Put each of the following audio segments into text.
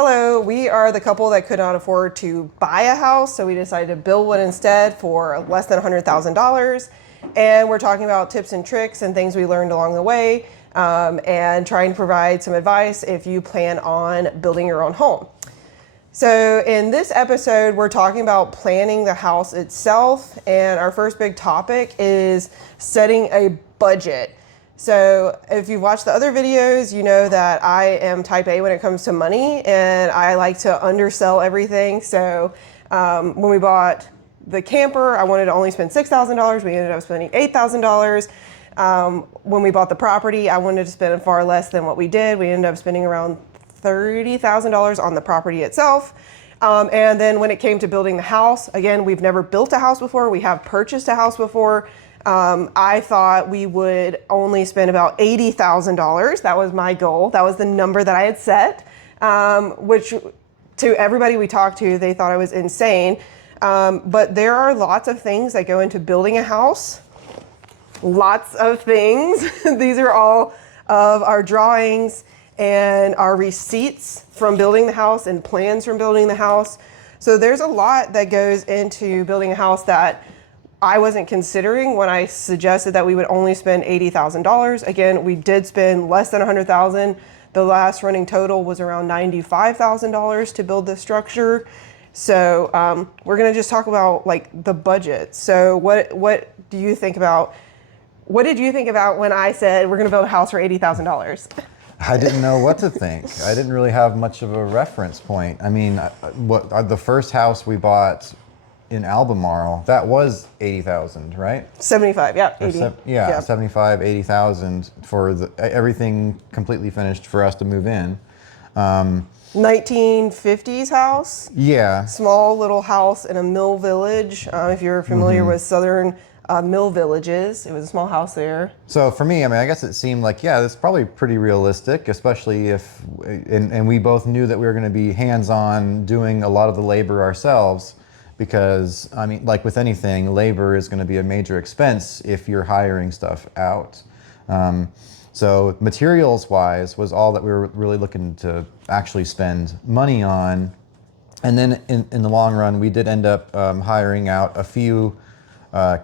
Hello, we are the couple that could not afford to buy a house, so we decided to build one instead for less than $100,000. And we're talking about tips and tricks and things we learned along the way, and trying to provide some advice if you plan on building your own home. So in this episode, we're talking about planning the house itself, and our first big topic is setting a budget. So if you've watched the other videos, you know that I am type A when it comes to money, and I like to undersell everything. So when we bought the camper, I wanted to only spend $6,000. We ended up spending $8,000. When we bought the property, I wanted to spend far less than what we did. We ended up spending around $30,000 on the property itself. And then when it came to building the house, again, we've never built a house before. We have purchased a house before. I thought we would only spend about $80,000. That was my goal. That was the number that I had set, which to everybody we talked to, they thought I was insane. But there are lots of things that go into building a house. Lots of things. These are all of our drawings and our receipts from building the house and plans from building the house. So there's a lot that goes into building a house that I wasn't considering when I suggested that we would only spend $80,000. Again, we did spend less than $100,000. The last running total was around $95,000 to build the structure. So we're gonna just talk about like the budget. So what do you think about? What did you think about when I said we're gonna build a house for $80,000? I didn't know what to think. I didn't really have much of a reference point. I mean, the first house we bought in Albemarle, that was $80,000, right? 75, yeah, 80. Yeah, 75, 80,000 for everything completely finished for us to move in. 1950s house. Yeah. Small little house in a mill village. If you're familiar with southern mill villages, it was a small house there. So for me, I mean, I guess it seemed like, yeah, that's probably pretty realistic, especially if, and we both knew that we were going to be hands-on doing a lot of the labor ourselves. Because, I mean, like with anything, labor is going to be a major expense if you're hiring stuff out. So materials-wise was all that we were really looking to actually spend money on. And then in the long run, we did end up hiring out a few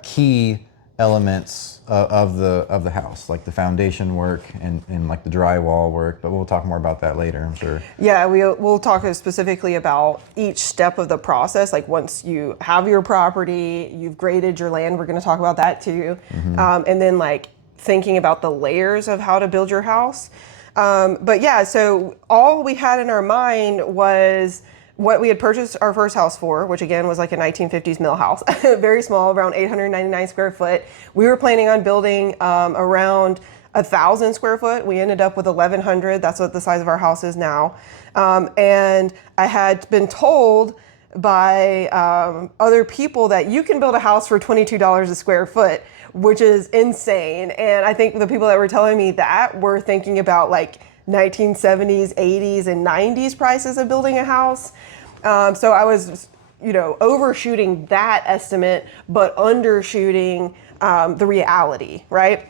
key elements of the house, like the foundation work and like the drywall work, but we'll talk more about that later, I'm sure. Yeah, we'll talk specifically about each step of the process. Like once you have your property, you've graded your land, we're going to talk about that too. And then like thinking about the layers of how to build your house. But yeah, so all we had in our mind was what we had purchased our first house for, which again was like a 1950s mill house, very small, around 899 square foot. We were planning on building around 1,000 square foot. We ended up with 1,100. That's what the size of our house is now. And I had been told by other people that you can build a house for $22 a square foot, which is insane. And I think the people that were telling me that were thinking about like 1970s, 80s, and 90s prices of building a house. So I was, overshooting that estimate, but undershooting the reality, right?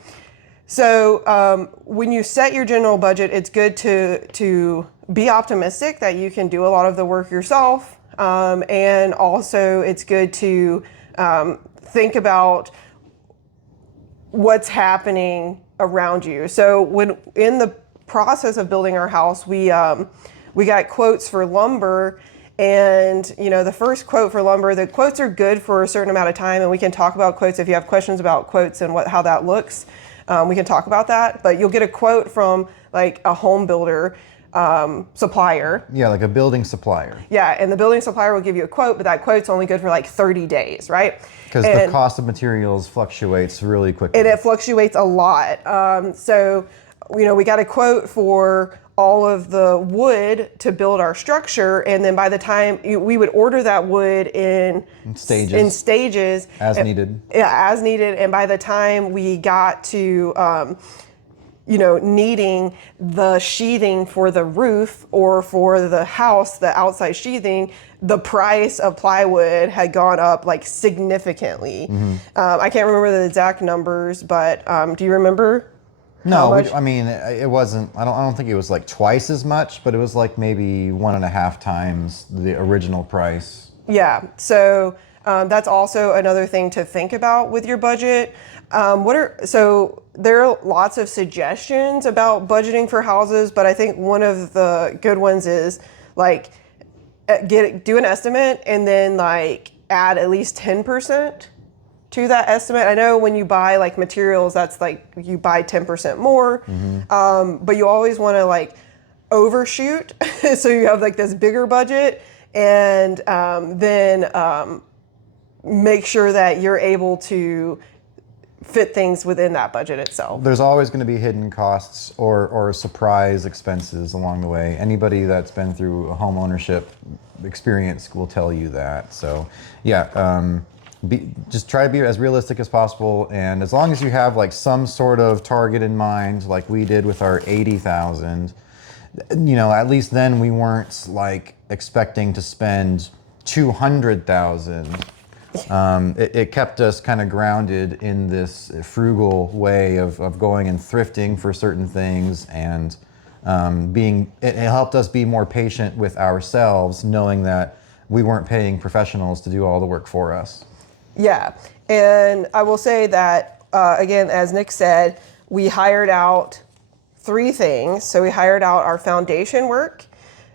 So when you set your general budget, it's good to be optimistic that you can do a lot of the work yourself. And also it's good to think about what's happening around you. So when in the process of building our house, we got quotes for lumber, and the first quote for lumber, the quotes are good for a certain amount of time, and we can talk about quotes if you have questions about quotes and how that looks. We can talk about that, but you'll get a quote from like a home builder supplier. Yeah, like a building supplier. Yeah, and the building supplier will give you a quote, but that quote's only good for like 30 days, right? Because the cost of materials fluctuates really quickly. And it fluctuates a lot. So we got a quote for all of the wood to build our structure, and then by the time we would order that wood in stages as needed. Yeah, as needed. And by the time we got to needing the sheathing for the roof or for the house, the outside sheathing, the price of plywood had gone up like significantly. I can't remember the exact numbers, but do you remember? How No, much? I mean, it wasn't. I don't think it was like twice as much, but it was like maybe 1.5 times the original price. Yeah. So that's also another thing to think about with your budget. So there are lots of suggestions about budgeting for houses, but I think one of the good ones is like do an estimate and then like add at least 10% to that estimate. I know when you buy like materials, that's like you buy 10% more, but you always want to like overshoot, so you have like this bigger budget, and then make sure that you're able to fit things within that budget itself. There's always going to be hidden costs or surprise expenses along the way. Anybody that's been through a home ownership experience will tell you that. So, yeah, just try to be as realistic as possible. And as long as you have like some sort of target in mind, like we did with our 80,000, at least then we weren't like expecting to spend 200,000. It kept us kind of grounded in this frugal way of going and thrifting for certain things, and it helped us be more patient with ourselves, knowing that we weren't paying professionals to do all the work for us. Yeah, and I will say that again, as Nick said, we hired out 3 things. So we hired out our foundation work,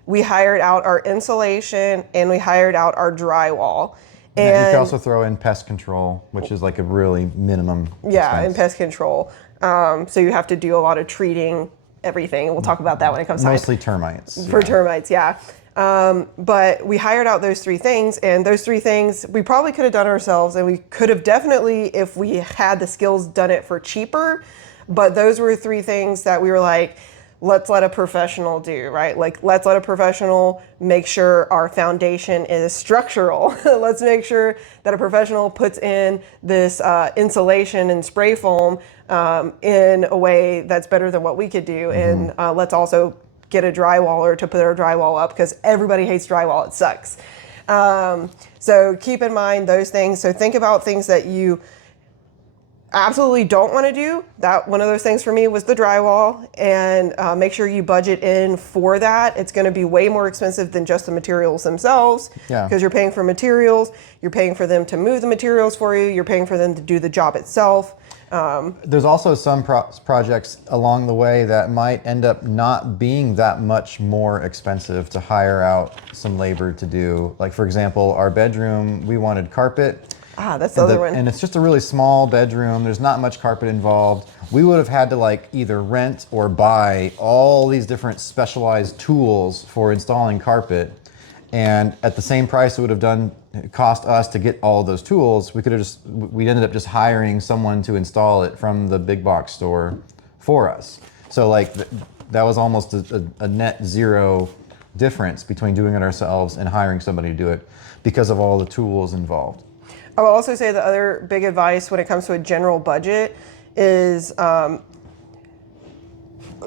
we hired out our insulation, and we hired out our drywall. And you And can also throw in pest control, which is like a really minimum yeah, expense. and pest control. So you have to do a lot of treating everything, and we'll talk about that when it comes Mostly termites. for yeah. termites. Yeah. But we hired out those 3 things, and those 3 things we probably could have done ourselves, and we could have definitely, if we had the skills, done it for cheaper. But those were 3 things that we were like, let's let a professional do, right? Like, let's let a professional make sure our foundation is structural. Let's make sure that a professional puts in this insulation and spray foam in a way that's better than what we could do. And let's also get a drywaller to put our drywall up, because everybody hates drywall. It sucks. So keep in mind those things. So think about things that you absolutely don't want to do. That one of those things for me was the drywall, and make sure you budget in for that. It's going to be way more expensive than just the materials themselves, because you're paying for materials, you're paying for them to move the materials for you, you're paying for them to do the job itself. There's also some projects along the way that might end up not being that much more expensive to hire out some labor to do. Like, for example, our bedroom, we wanted carpet. That's the other one. And it's just a really small bedroom. There's not much carpet involved. We would have had to like either rent or buy all these different specialized tools for installing carpet. And at the same price it would have cost us to get all of those tools, we ended up just hiring someone to install it from the big box store for us. So like that was almost a net zero difference between doing it ourselves and hiring somebody to do it because of all the tools involved. I will also say the other big advice when it comes to a general budget is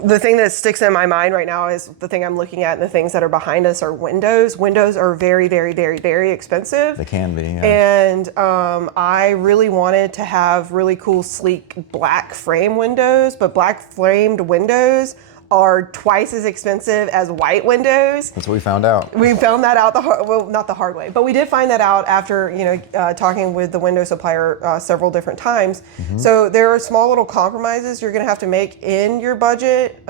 the thing that sticks in my mind right now is the thing I'm looking at, and the things that are behind us are windows. Windows are very, very, very, very expensive. They can be, yeah. And I really wanted to have really cool, sleek black frame windows, but black framed windows are twice as expensive as white windows. That's what we found out. We found that out not the hard way, but we did find that out after talking with the window supplier several different times. So there are small little compromises you're going to have to make in your budget,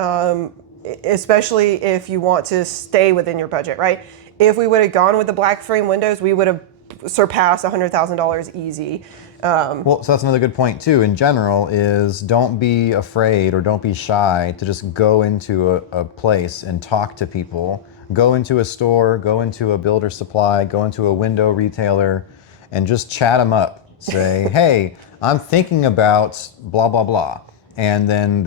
especially if you want to stay within your budget, right? If we would have gone with the black frame windows, we would have surpassed $100,000 easy. Well, so that's another good point too. In general, is don't be afraid or don't be shy to just go into a place and talk to people. Go into a store, go into a builder supply, go into a window retailer, and just chat them up. Say, hey, I'm thinking about blah blah blah, and then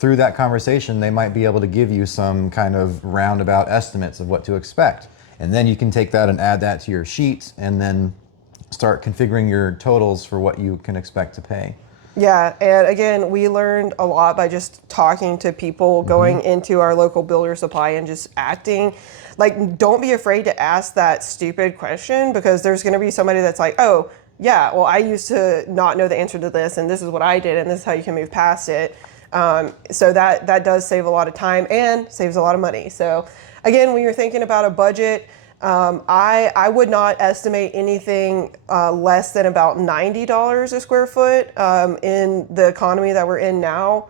through that conversation, they might be able to give you some kind of roundabout estimates of what to expect, and then you can take that and add that to your sheet, and then start configuring your totals for what you can expect to pay. Yeah, and again, we learned a lot by just talking to people, going into our local builder supply and just acting. Like, don't be afraid to ask that stupid question, because there's going to be somebody that's like, oh, yeah, well, I used to not know the answer to this, and this is what I did, and this is how you can move past it. So that does save a lot of time and saves a lot of money. So again, when you're thinking about a budget, I would not estimate anything less than about $90 a square foot in the economy that we're in now.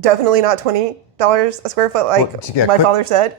Definitely not $20 a square foot like my father said.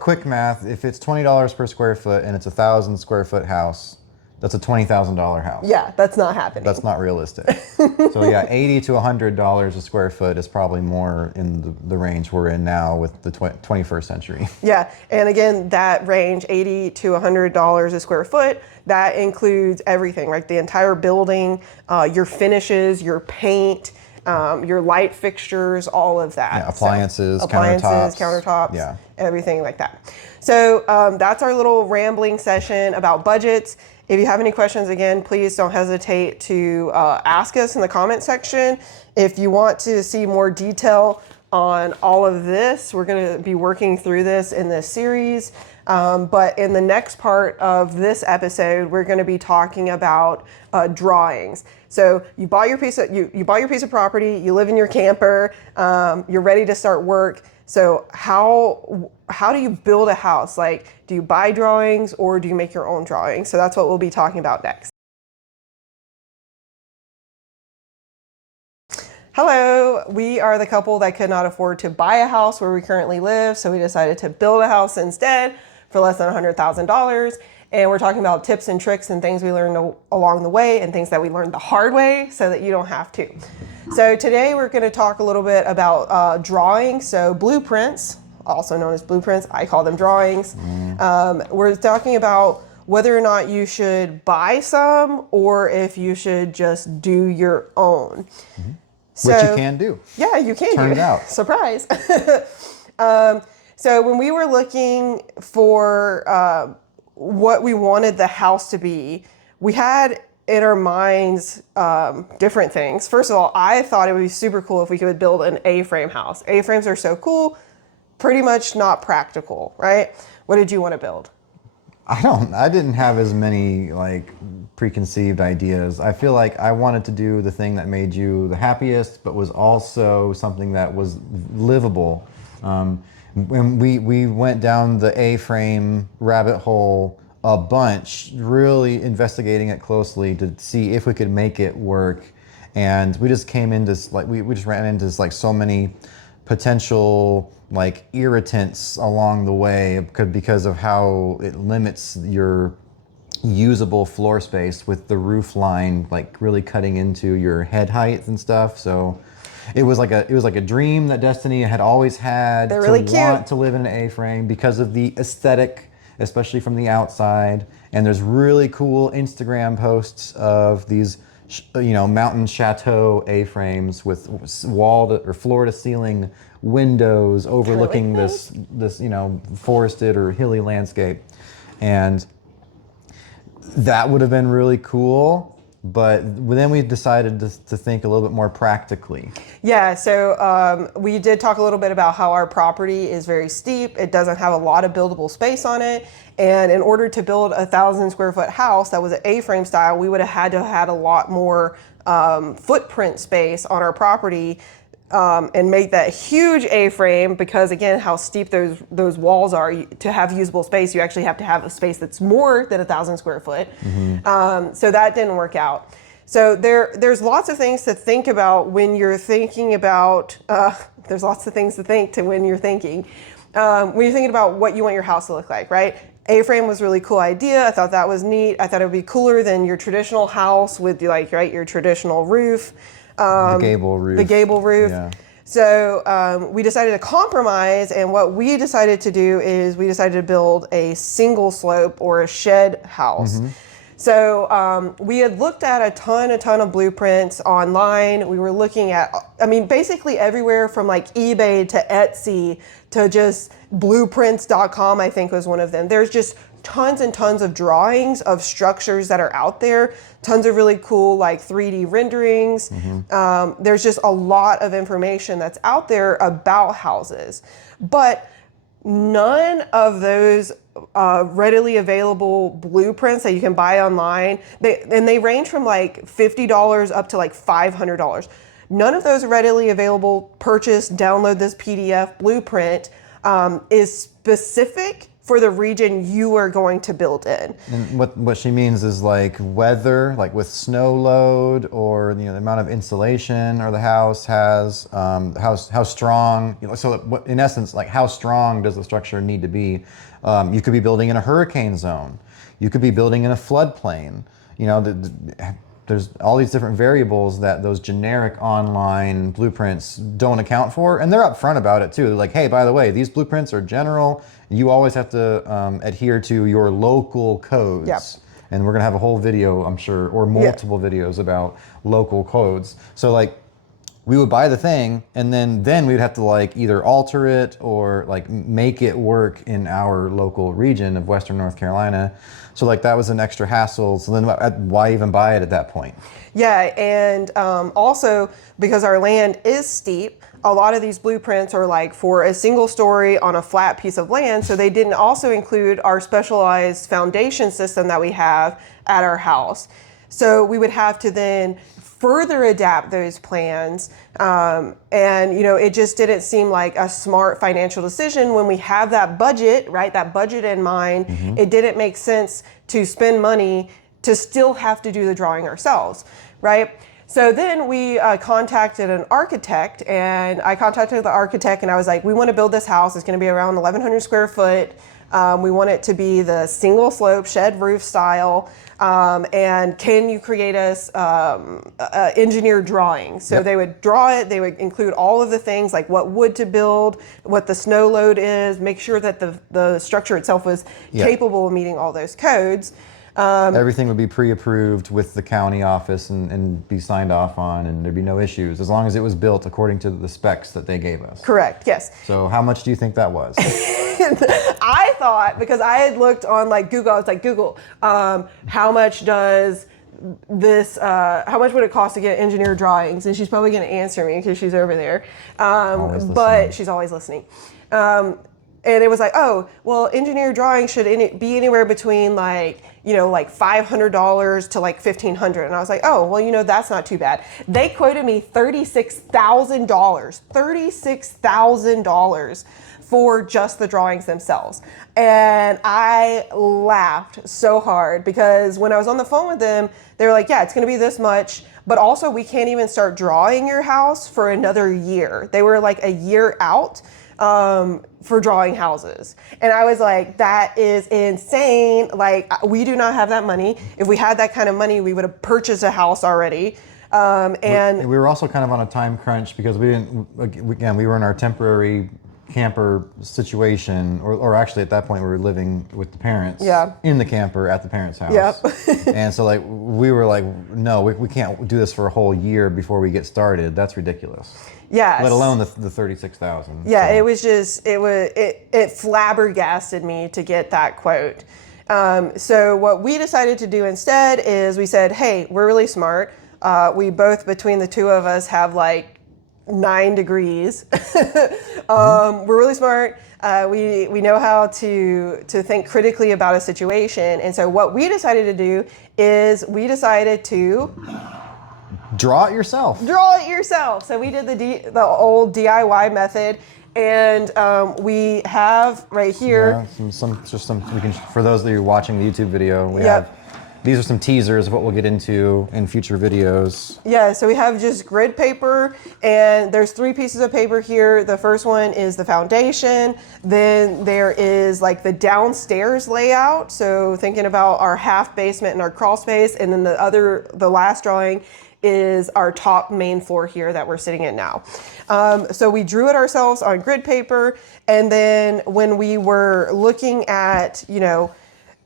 quick math, if it's $20 per square foot and it's 1,000 square foot house, that's a $20,000 house. Yeah, that's not happening. That's not realistic. So yeah, $80 to $100 a square foot is probably more in the range we're in now with the 21st century. Yeah, and again, that range, $80 to $100 a square foot, that includes everything, right? The entire building, your finishes, your paint, your light fixtures, all of that. Yeah, appliances, countertops, yeah, everything like that. So that's our little rambling session about budgets. If you have any questions, again, please don't hesitate to ask us in the comment section. If you want to see more detail on all of this, we're going to be working through this in this series. But in the next part of this episode, we're going to be talking about drawings. So you buy your piece of property, you live in your camper, you're ready to start work. So how do you build a house? Like, do you buy drawings or do you make your own drawings? So that's what we'll be talking about next. Hello, we are the couple that could not afford to buy a house where we currently live, so we decided to build a house instead for less than $100,000. And we're talking about tips and tricks and things we learned along the way and things that we learned the hard way so that you don't have to. So today we're going to talk a little bit about drawings, so blueprints, also known as blueprints. I call them drawings. We're talking about whether or not you should buy some or if you should just do your own. Which you can do. Yeah, you can Turn do. it out. Surprise. So when we were looking for what we wanted the house to be, we had in our minds different things. First of all, I thought it would be super cool if we could build an A-frame house. A-frames are so cool, pretty much not practical, right? What did you want to build? I didn't have as many like preconceived ideas. I feel like I wanted to do the thing that made you the happiest, but was also something that was livable. When we went down the A-frame rabbit hole a bunch, really investigating it closely to see if we could make it work, and we just came into like we just ran into like so many potential like irritants along the way because of how it limits your usable floor space with the roof line like really cutting into your head height and stuff. So it was like a dream that Destiny had always had. They're really cute. Want to live in an A-frame because of the aesthetic, especially from the outside. And there's really cool Instagram posts of these mountain chateau A-frames with floor to ceiling windows overlooking this forested or hilly landscape. And that would have been really cool, but then we decided to think a little bit more practically. Yeah, so we did talk a little bit about how our property is very steep. It doesn't have a lot of buildable space on it. And in order to build a 1,000 square foot house that was an A-frame style, we would have had to have had a lot more footprint space on our property and make that huge A-frame because, again, how steep those walls are. To have usable space, you actually have to have a space that's more than 1,000 square foot. So that didn't work out. So there's lots of things to think about when you're thinking about, there's lots of things to think to when you're thinking. When you're thinking about what you want your house to look like, right? A-frame was a really cool idea. I thought that was neat. I thought it would be cooler than your traditional house with your traditional roof. The gable roof. The gable roof. Yeah. So we decided to compromise, and what we decided to do is we decided to build a single slope or a shed house. So we had looked at a ton of blueprints online. We were looking at, basically everywhere from like eBay to Etsy to just blueprints.com, I think was one of them. There's just tons and tons of drawings of structures that are out there, tons of really cool like 3D renderings. There's just a lot of information that's out there about houses, but none of those readily available blueprints that you can buy online, they range from like $50 up to like $500. None of those are readily available. Purchase, download this PDF blueprint is specific for the region you are going to build in. And what she means is like weather, like with snow load, or the amount of insulation or the house has, how strong. So in essence, like how strong does the structure need to be? You could be building in a hurricane zone. You could be building in a floodplain. There's all these different variables that those generic online blueprints don't account for, and they're upfront about it too. They're like, hey, by the way, these blueprints are general. You always have to adhere to your local codes. Yep. And we're gonna have a whole video, I'm sure, or multiple videos about local codes. So like, we would buy the thing, and then we'd have to like either alter it or like make it work in our local region of Western North Carolina. So like that was an extra hassle. So then why even buy it at that point? Yeah, and also because our land is steep, a lot of these blueprints are like for a single story on a flat piece of land. So they didn't also include our specialized foundation system that we have at our house. So we would have to then further adapt those plans. And, it just didn't seem like a smart financial decision when we have that budget, right? That budget in mind. Mm-hmm. It didn't make sense to spend money to still have to do the drawing ourselves, right? So then we contacted an architect, and I contacted the architect and I was like, we want to build this house. It's going to be around 1,100 square foot. We want it to be the single slope shed roof style. And can you create us engineered drawings? So They would draw it. They would include all of the things like what wood to build, what the snow load is, make sure that the structure itself was capable of meeting all those codes. Everything would be pre-approved with the county office and be signed off on, and there'd be no issues as long as it was built according to the specs that they gave us. Correct, yes. So how much do you think that was? I thought, because I had looked on like Google, I was like, Google, how much does this, how much would it cost to get engineered drawings? And she's probably going to answer me because she's over there. But she's always listening. And it was like, oh, well, engineered drawings should be anywhere between like $500 to like $1,500. And I was like, oh, well, that's not too bad. They quoted me $36,000 for just the drawings themselves. And I laughed so hard because when I was on the phone with them, they were like, yeah, it's going to be this much. But also we can't even start drawing your house for another year. They were like a year out for drawing houses. And I was like, that is insane. Like, we do not have that money. If we had that kind of money, we would have purchased a house already. And we were also kind of on a time crunch because we were in our temporary camper situation, or actually at that point we were living with the parents in the camper at the parents' house. Yep. And so like we were like, no, we can't do this for a whole year before we get started. That's ridiculous. Yeah. Let alone the 36,000. Yeah, so. It flabbergasted me to get that quote. So what we decided to do instead is we said, hey, we're really smart. We both, between the two of us, have like 9 degrees. We're really smart. We know how to think critically about a situation. And so what we decided to do is we decided to draw it yourself. So we did the old DIY method, and we have right here. Yeah, we can, for those of you watching the YouTube video, we have. These are some teasers of what we'll get into in future videos. Yeah, so we have just grid paper, and there's 3 pieces of paper here. The first one is the foundation. Then there is like the downstairs layout. So thinking about our half basement and our crawl space. And then the last drawing is our top main floor here that we're sitting in now. So we drew it ourselves on grid paper. And then when we were looking at,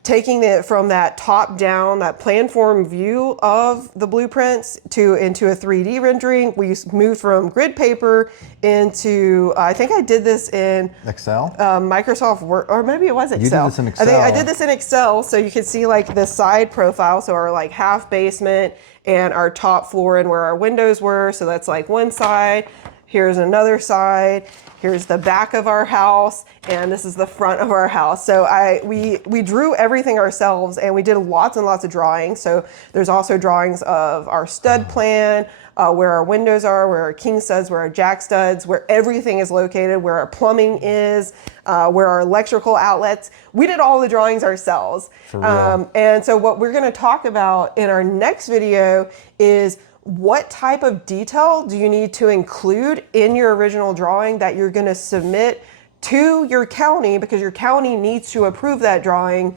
taking it from that top down, that plan form view of the blueprints into a 3D rendering, we moved from grid paper into, I think I did this in Excel, Microsoft Word, or maybe it was Excel. You did this in Excel. I think I did this in Excel, so you can see like the side profile, so our like half basement and our top floor and where our windows were. So that's like one side, Here's another side. Here's the back of our house, and this is the front of our house. So we drew everything ourselves, and we did lots and lots of drawings. So there's also drawings of our stud plan, where our windows are, where our king studs, where our jack studs, where everything is located, where our plumbing is, where our electrical outlets. We did all the drawings ourselves. For real. And so what we're gonna talk about in our next video is what type of detail do you need to include in your original drawing that you're going to submit to your county, because your county needs to approve that drawing.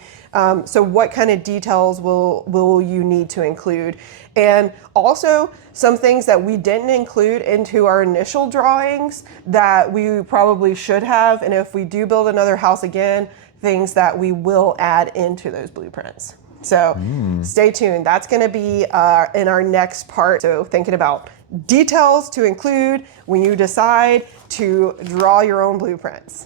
So what kind of details will you need to include? And also some things that we didn't include into our initial drawings that we probably should have. And if we do build another house again, things that we will add into those blueprints. So stay tuned. That's going to be in our next part. So thinking about details to include when you decide to draw your own blueprints.